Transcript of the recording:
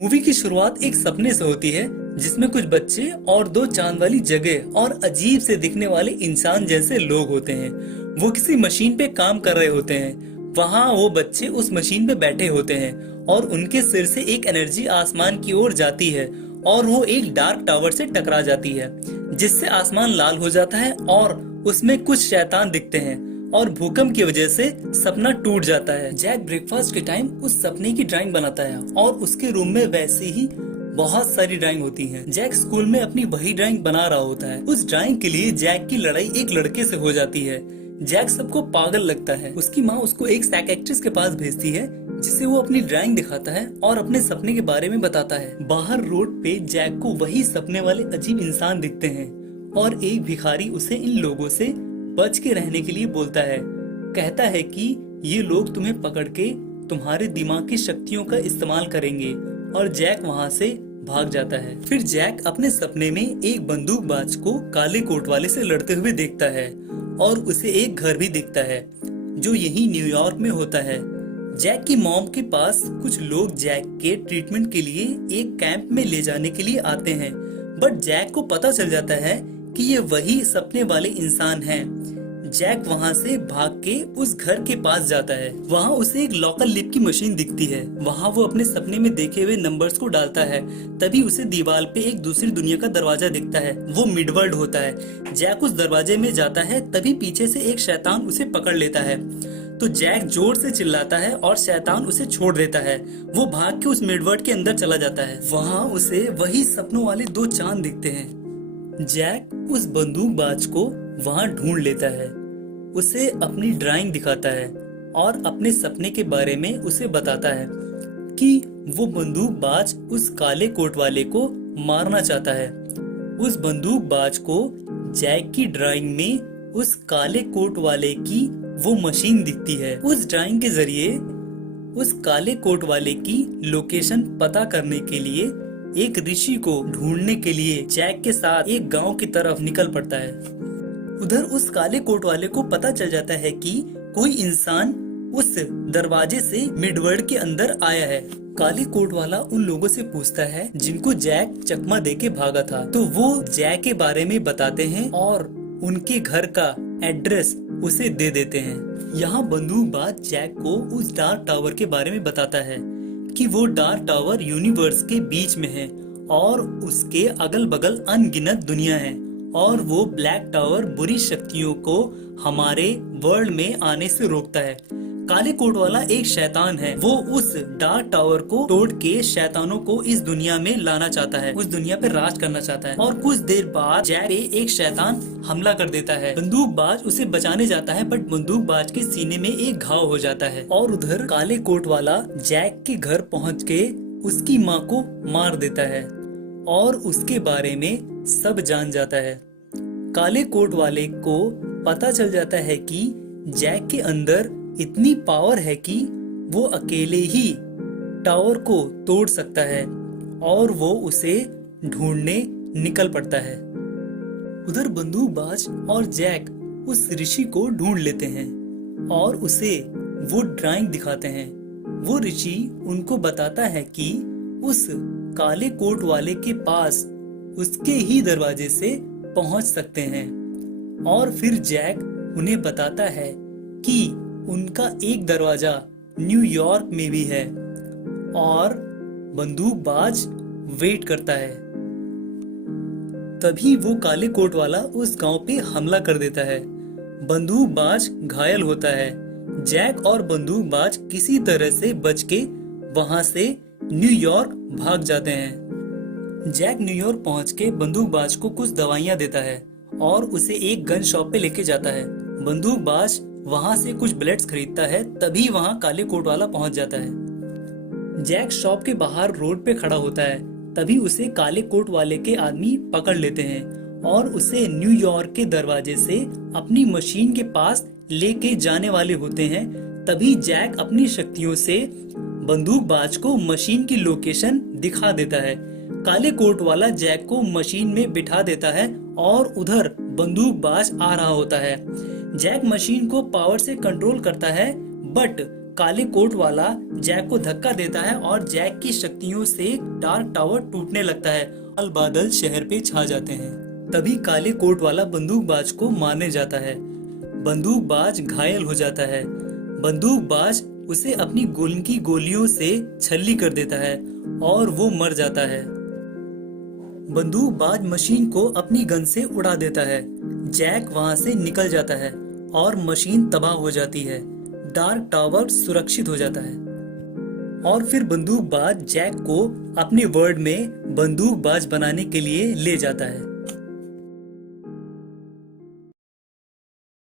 Movie की शुरुआत एक सपने से होती है जिसमें कुछ बच्चे और दो चांद वाली जगह और अजीब से दिखने वाले इंसान जैसे लोग होते हैं। वो किसी मशीन पे काम कर रहे होते हैं। वहाँ वो बच्चे उस मशीन पे बैठे होते हैं और उनके सिर से एक एनर्जी आसमान की ओर जाती है और वो एक डार्क टावर से टकरा जाती है जिससे आसमान लाल हो जाता है और उसमें कुछ शैतान दिखते हैं और भूकंप की वजह से सपना टूट जाता है। जैक ब्रेकफास्ट के टाइम उस सपने की ड्राइंग बनाता है और उसके रूम में वैसे ही बहुत सारी ड्राइंग होती हैं। जैक स्कूल में अपनी वही ड्राइंग बना रहा होता है। उस ड्राइंग के लिए जैक की लड़ाई एक लड़के से हो जाती है। जैक सबको पागल लगता है। उसकी माँ उसको एक साइकियाट्रिस्ट के पास भेजती है जिसे वो अपनी ड्राइंग दिखाता है और अपने सपने के बारे में बताता है। बाहर रोड पे जैक को वही सपने वाले अजीब इंसान दिखते हैं और एक भिखारी उसे इन लोगों से बच के रहने के लिए बोलता है। कहता है कि ये लोग तुम्हें पकड़ के तुम्हारे दिमाग की शक्तियों का इस्तेमाल करेंगे और जैक वहाँ से भाग जाता है। फिर जैक अपने सपने में एक बंदूकबाज को काले कोट वाले से लड़ते हुए देखता है और उसे एक घर भी दिखता है जो यही न्यूयॉर्क में होता है। जैक की मॉम के पास कुछ लोग जैक के ट्रीटमेंट के लिए एक कैंप में ले जाने के लिए आते हैं, बट जैक को पता चल जाता है कि ये वही सपने वाले इंसान हैं। जैक वहाँ से भाग के उस घर के पास जाता है। वहाँ उसे एक लॉकर लिप की मशीन दिखती है। वहाँ वो अपने सपने में देखे हुए नंबर्स को डालता है। तभी उसे दीवार पे एक दूसरी दुनिया का दरवाजा दिखता है। वो मिडवर्ल्ड होता है। जैक उस दरवाजे में जाता है, तभी पीछे से एक शैतान उसे पकड़ लेता है। तो जैक जोर से चिल्लाता है और शैतान उसे छोड़ देता है। वो भाग के उस मिडवर्ल्ड के अंदर चला जाता है। वहाँ उसे वही सपनों वाले दो चांद दिखते हैं। जैक उस बंदूकबाज को वहाँ ढूंढ लेता है, उसे अपनी ड्राइंग दिखाता है और अपने सपने के बारे में उसे बताता है कि वो बंदूकबाज उस काले कोट वाले को मारना चाहता है। उस बंदूकबाज को जैक की ड्राइंग में उस काले कोट वाले की वो मशीन दिखती है। उस ड्राइंग के जरिए उस काले कोट वाले की लोकेशन पता करने के लिए एक ऋषि को ढूंढने के लिए जैक के साथ एक गांव की तरफ निकल पड़ता है। उधर उस काले कोट वाले को पता चल जाता है कि कोई इंसान उस दरवाजे से मिडवर्ल्ड के अंदर आया है। काले कोट वाला उन लोगों से पूछता है जिनको जैक चकमा देके भागा था, तो वो जैक के बारे में बताते हैं और उनके घर का एड्रेस उसे दे देते हैं। यहाँ बंदूकबाज जैक को उस डार्क टावर के बारे में बताता है कि वो डार्क टावर यूनिवर्स के बीच में है और उसके अगल बगल अनगिनत दुनिया है और वो ब्लैक टावर बुरी शक्तियों को हमारे वर्ल्ड में आने से रोकता है। काले कोट वाला एक शैतान है। वो उस डार्क टावर को तोड़ के शैतानों को इस दुनिया में लाना चाहता है, उस दुनिया पे राज करना चाहता है। और कुछ देर बाद जैक पे एक शैतान हमला कर देता है। बंदूकबाज उसे बचाने जाता है, बट बंदूकबाज के सीने में एक घाव हो जाता है और उधर काले कोट वाला जैक के घर पहुँच के उसकी माँ को मार देता है और उसके बारे में सब जान जाता है। काले कोट वाले को पता चल जाता है कि जैक के अंदर इतनी पावर है कि वो अकेले ही टावर को तोड़ सकता है और वो उसे ढूंढने निकल पड़ता है। उधर बंदूकबाज और जैक उस ऋषि को ढूंढ लेते हैं और उसे वो ड्राइंग दिखाते हैं। वो ऋषि उनको बताता है कि उस काले कोट वाले के पास उसके ही दरवाजे से पहुंच सकते हैं। और फिर जैक उन्हें बताता है कि उनका एक दरवाजा न्यूयॉर्क में भी है और बंदूकबाज वेट करता है। तभी वो काले कोट वाला उस गांव पे हमला कर देता है। बंदूकबाज घायल होता है। जैक और बंदूकबाज किसी तरह से बच के वहां से न्यूयॉर्क भाग जाते हैं। जैक न्यूयॉर्क पहुंच के बंदूकबाज को कुछ दवाइयां देता है और उसे एक गन शॉप पे लेके जाता है। बंदूकबाज वहां से कुछ बुलेट्स खरीदता है, तभी वहां काले कोट वाला पहुंच जाता है। जैक शॉप के बाहर रोड पे खड़ा होता है, तभी उसे काले कोट वाले के आदमी पकड़ लेते हैं और उसे न्यूयॉर्क के दरवाजे से अपनी मशीन के पास लेके जाने वाले होते हैं। तभी जैक अपनी शक्तियों से बंदूकबाज को मशीन की लोकेशन दिखा देता है। काले कोट वाला जैक को मशीन में बिठा देता है और उधर बंदूकबाज आ रहा होता है। जैक मशीन को पावर से कंट्रोल करता है, बट काले कोट वाला जैक को धक्का देता है और जैक की शक्तियों से डार्क टावर टूटने लगता है। लाल बादल शहर पे छा जाते हैं। तभी काले कोट वाला बंदूकबाज को मारने जाता है। बंदूकबाज घायल हो जाता है। बंदूकबाज उसे अपनी गोली की गोलियों से छल्ली कर देता है और वो मर जाता है। बंदूकबाज मशीन को अपनी गन से उड़ा देता है। जैक वहां से निकल जाता है और मशीन तबाह हो जाती है। डार्क टावर सुरक्षित हो जाता है और फिर बंदूकबाज जैक को अपने वर्ल्ड में बंदूकबाज बनाने के लिए ले जाता है।